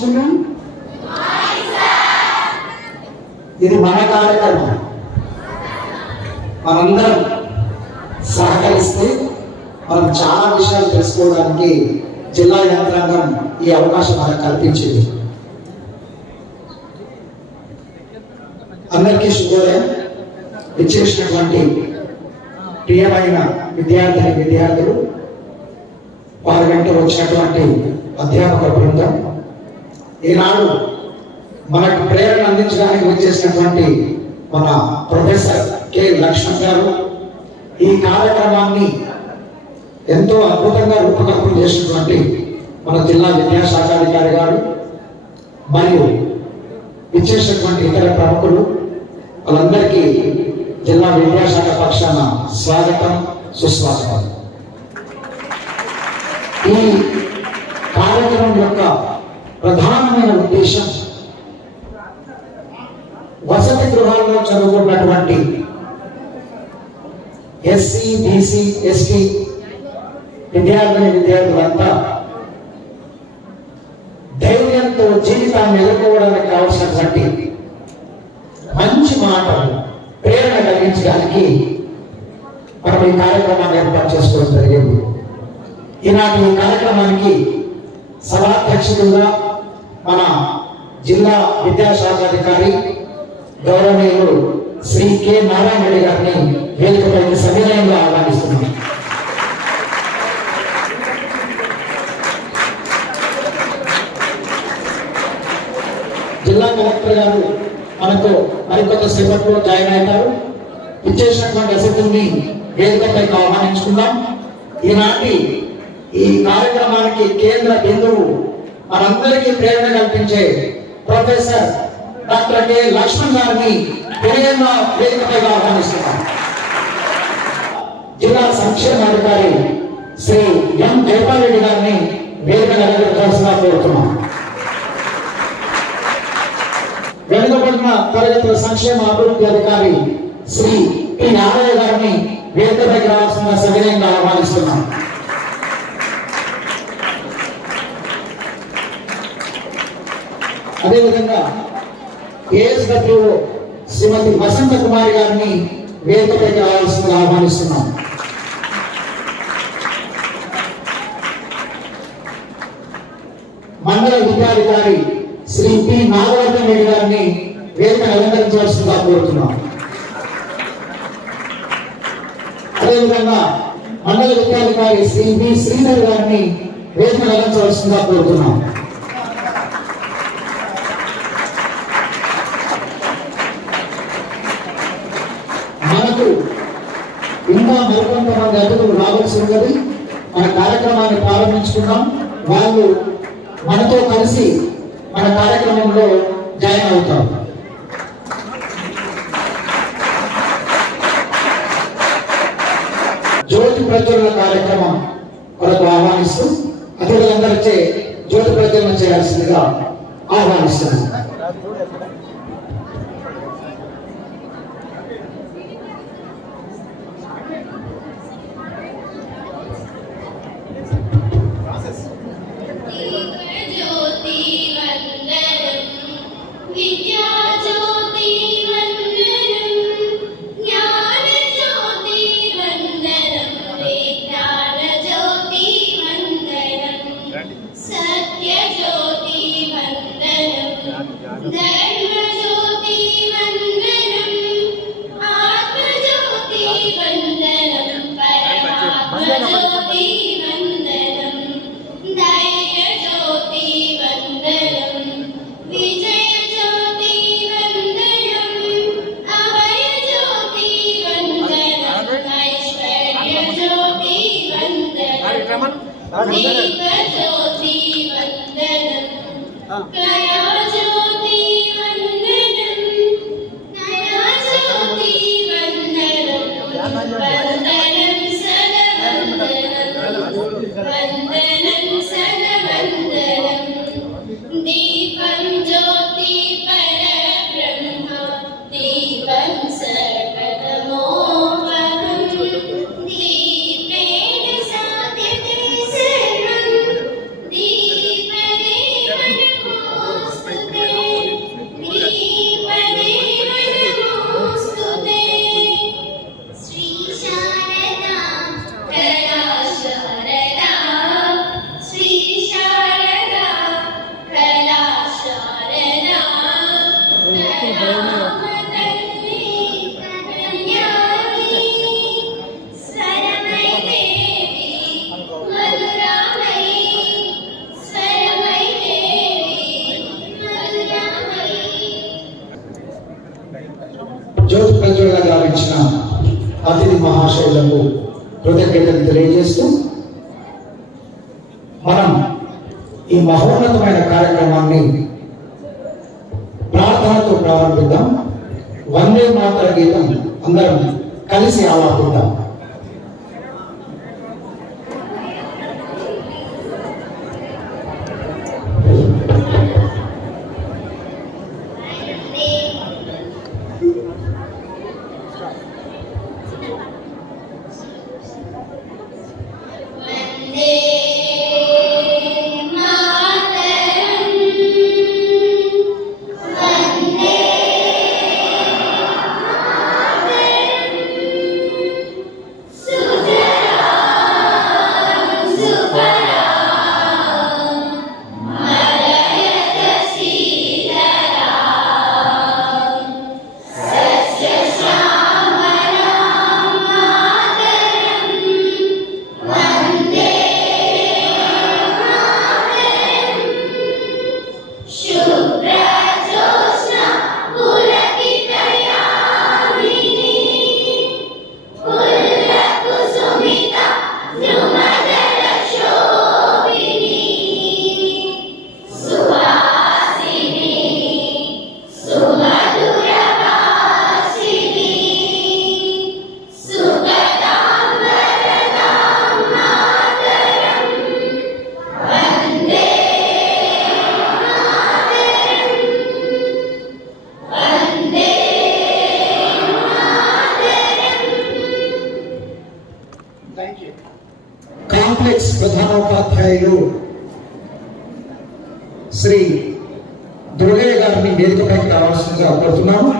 Children ఇది మన కార్యక్రమం. మనందరం సహకరిస్తే మనం చాలా విషయాలు తెలుసుకోవడానికి జిల్లా యంత్రాంగం ఈ అవకాశం మనకు కల్పించింది. అందరికీ శుభోదయం. విచ్చేసినటువంటి ప్రియమైన విద్యార్థిని విద్యార్థులు వారి వెంట వచ్చినటువంటి అధ్యాపక బృందం ఈనాడు మనకు ప్రేరణ అందించడానికి వచ్చేసినటువంటి మన ప్రొఫెసర్ కె. లక్ష్మణ్ గారు ఈ కార్యక్రమాన్ని ఎంతో అద్భుతంగా రూపకల్పన చేసినటువంటి మన జిల్లా విద్యాశాఖాధికారి గారు మరియు ఇచ్చేసినటువంటి ఇతర ప్రముఖులు వాళ్ళందరికీ జిల్లా విద్యాశాఖ పక్షాన స్వాగతం సుస్వాగతం. ఈ కార్యక్రమం యొక్క ఉద్దేశం వసతి గృహాల్లో చదువుకున్నటువంటి ఎస్సీ బీసీ ఎస్టీ విద్యార్థిని విద్యార్థులంతా ధైర్యంతో జీవితాన్ని ఎదుర్కోవడానికి కావలసినటువంటి మంచి మాటలు ప్రేరణ కలిగించడానికి మనం ఈ కార్యక్రమాన్ని ఏర్పాటు చేసుకోవడం జరిగింది. ఈనాటి ఈ కార్యక్రమానికి సభాధ్యక్షుడుగా మన జిల్లా విద్యాశాఖ అధికారి గౌరవనీయులు శ్రీ కె నారాయణ రెడ్డి గారిని వేదికపై సవినయంగా ఆహ్వానిస్తున్నాం. జిల్లా కలెక్టర్ గారు మనకు మరికొంత సేపట్లో జాయిన్ అవుతారు. ఇచ్చేసినటువంటి అసెంబ్లీని వేదికపైకి ఆహ్వానించుకుందాం. ఈనాటి ఈ కార్యక్రమానికి కేంద్ర బిందువు మనందరికీ ప్రేరణ కల్పించే ప్రొఫెసర్ డాక్టర్ కె లక్ష్మణ్ గారిని వినయంగా వేదికపై ఆహ్వానిస్తున్నాం. జిల్లా సంక్షేమాధికారి శ్రీ ఎం జయపాల్రెడ్డి గారిని వేదిక నిలబెట్టాల్సిందిగా కోరుతున్నాం. వెనుకబడిన తరగతుల సంక్షేమ అభివృద్ధి అధికారి శ్రీ పి నారాయణ గారిని వేదికపై రావాల్సిన సవినయంగా ఆహ్వానిస్తున్నాం. అదేవిధంగా ఏఎస్డబ్ల్యూ శ్రీమతి వసంత కుమారి గారిని వేదికపైకి రావాల్సిందిగా ఆహ్వానిస్తున్నాం. మండల విద్యాధికారి శ్రీ పి నాగవర్ధన్ రెడ్డి గారిని వేదిక అలంకరించవలసిందిగా కోరుతున్నాం. అదేవిధంగా మండల విద్యాధికారి శ్రీ బి శ్రీధర్ గారిని వేదిక అలంకరించవలసిందిగా కోరుతున్నాం మనకు ఇంకా మరికొంతమంది అతిథులు రావాల్సి ఉన్నది. మన కార్యక్రమాన్ని ప్రారంభించుకున్నాం వాళ్ళు మనతో కలిసి మన కార్యక్రమంలో జాయిన్ అవుతారు. జ్యోతి ప్రజ్వలన కార్యక్రమం కొరకు ఆహ్వానిస్తూ అతిథులందరిచే జ్యోతి ప్రజ్వలన చేయాల్సిందిగా ఆహ్వానిస్తున్నాను ரமன் தீப ஜோதி வந்தனம் கயா ஜோதி మహాశైలకు కృతజ్ఞతలు తెలియజేస్తూ మనం ఈ మహోన్నతమైన కార్యక్రమాన్ని ప్రార్థనతో ప్రారంభిద్దాం. వందే మాతర గీతం అందరం కలిసి ఆలాపిద్దాం. శ్రీ దుర్గయ్య గారిని వేదికపైకి రావాల్సిందిగా కోరుతున్నాము.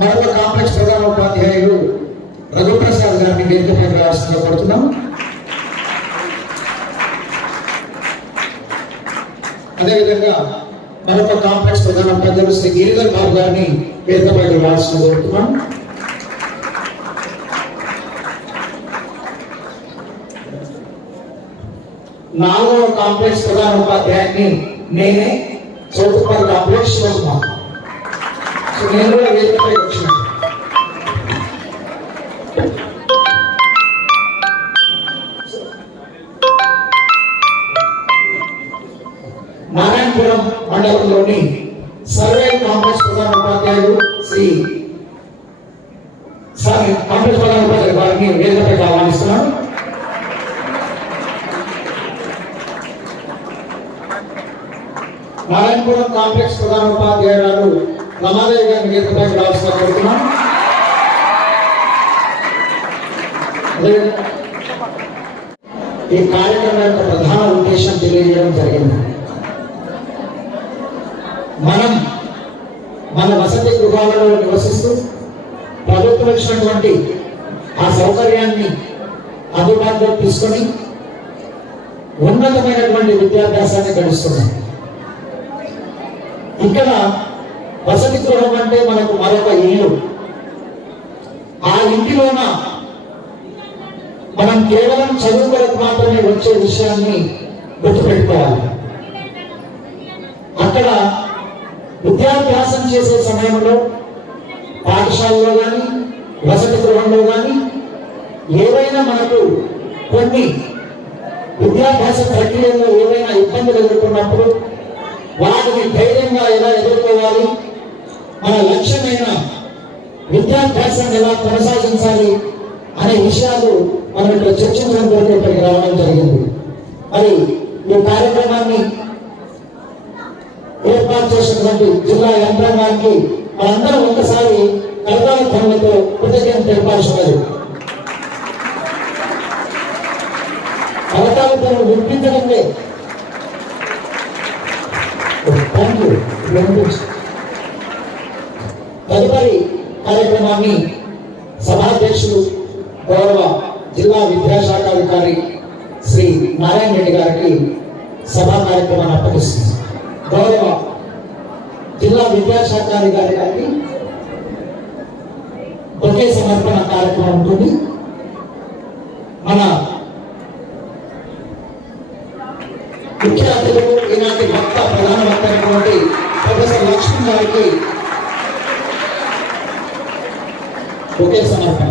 మరొక కాంప్లెక్స్ ప్రధాన ఉపాధ్యాయుడు రఘుప్రసాద్ గారిని వేదికపైకి రావాల్సిందిగా కోరుతున్నాము. అదేవిధంగా మరొక కాంప్లెక్స్ ప్రధాన పెద్దలు శ్రీ గిరిధర్ బాబు గారిని వేదికపైకి రావాల్సిందిగా కోరుతున్నాం నాలుగవ కాంప్లెక్స్ ప్రధాన ఉపాధ్యాయుని నేనే చౌటుపల్లి కాంప్లెక్స్ చూస్తున్నాను సో నేను కూడా వేదికపైకి వచ్చినాను. నారాయణపురం మండలంలోని సర్వే కాంగ్రెస్ ప్రధాన ఉపాధ్యాయులు శ్రీ కాంగ్రెస్ ప్రధాన ఉపాధ్యాయులు వారిని వేదికపై ఆహ్వానిస్తున్నాను. నారాయణపురం కాంప్లెక్స్ ప్రధాన ఉపాధ్యాయురాలు రమాదేవి గారిని వేదికపైకి రావాల్సిన ఈ కార్యక్రమం యొక్క ప్రధాన ఉద్దేశం తెలియజేయడం జరిగింది. మనం మన వసతి గృహాలలో నివసిస్తూ ప్రభుత్వం ఇచ్చినటువంటి ఆ సౌకర్యాన్ని అందుబాటులో తీసుకొని ఉన్నతమైనటువంటి విద్యాభ్యాసాన్ని గడుస్తున్నాం. ఇక్కడ వసతి గృహం అంటే మనకు మరొక ఇల్లు. ఆ ఇంటిలోన మనం కేవలం చదువు వరకు మాత్రమే వచ్చే విషయాన్ని గుర్తుపెట్టుకోవాలి. అక్కడ విద్యాభ్యాసం చేసే సమయంలో పాఠశాలలో కానీ వసతి గృహంలో కానీ ఏవైనా మనకు కొన్ని విద్యాభ్యాస ప్రక్రియలో ఏవైనా ఇబ్బందులు ఎదుర్కొన్నప్పుడు వాటిని ధైర్యంగా ఎలా ఎదుర్కోవాలి? మన లక్ష్యమైన విద్యాభ్యాసం ఎలా కొనసాగించాలి అనే విషయాలు మనం ఇక్కడ చర్చించడం కొరకు ఇక్కడికి రావడం జరిగింది. మరి ఈ కార్యక్రమాన్ని ఏర్పాటు చేసినటువంటి జిల్లా యంత్రాంగానికి మనందరం ఒకసారి కరతాల పనులతో కృతజ్ఞత తెలిపాల్సినది కరతాల ధ్వనులు వినిపించడంలే. థ్యాంక్ యూ తదుపరి కార్యక్రమాన్ని సభాధ్యక్షులు గౌరవ జిల్లా విద్యాశాఖాధికారి శ్రీ నారాయణ రెడ్డి గారికి సభా కార్యక్రమాన్ని అప్పగిస్తుంది. గౌరవ జిల్లా విద్యాశాఖాధికారి గారి గారికి ఒకే సమర్పణ కార్యక్రమం ఉంటుంది. మన ముఖ్య అతిథులు ఈనాటి వక్త ప్రధాన వక్త అయినటువంటి ప్రొఫెసర్ లక్ష్మణ్ గారికి ఒకే సమర్పణ.